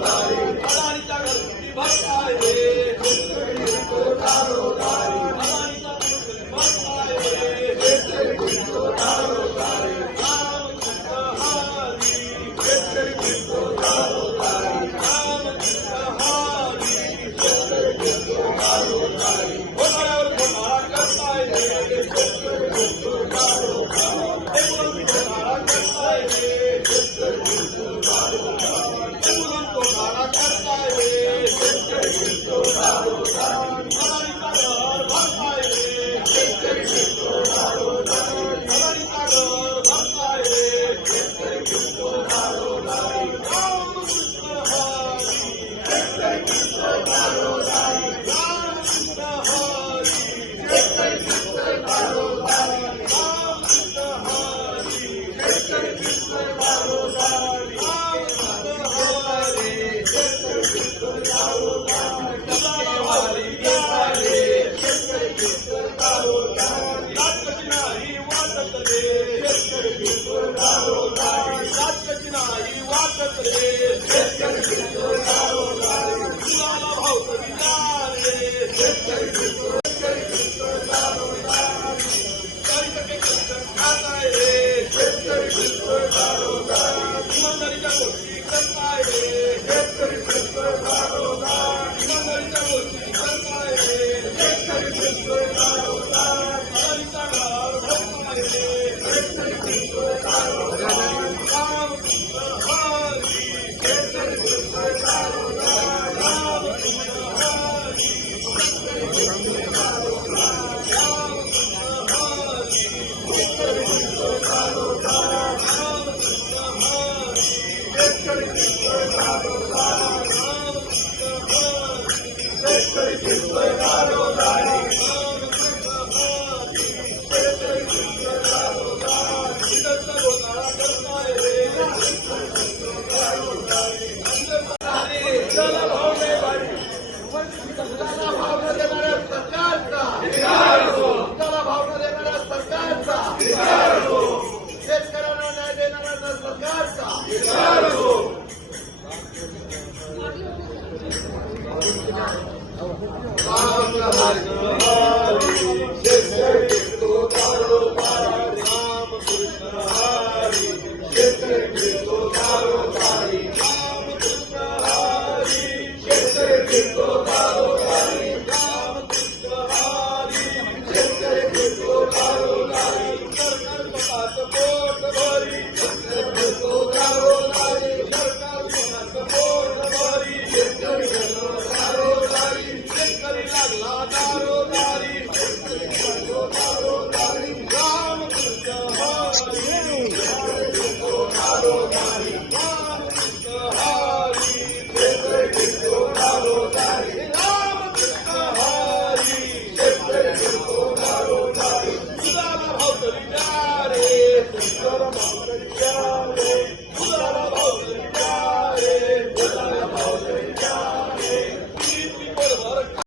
अदानीच्या घरकुली भरताय रे अदानीच्या घरकुली भरताय रे रामकृष्ण हरी रामकृष्ण हरी घोटाळ्यावर घोटाळा करताय रे घोटाळा करताय रे घोटाळा करताय रे अदानीचा घर भरताय रे अदानीचा घर भरताय रे रामकृष्ण हरी रामकृष्ण नाही वाटत रे तुला भाव खाताय रे इमानदारीच्या गोष्टी करताय रे इमानदारीच्या गोष्टी करताय रे अदानीचा घर भरताय रे शेतकऱ्यांना न्याय देणाऱ्या सरकारचा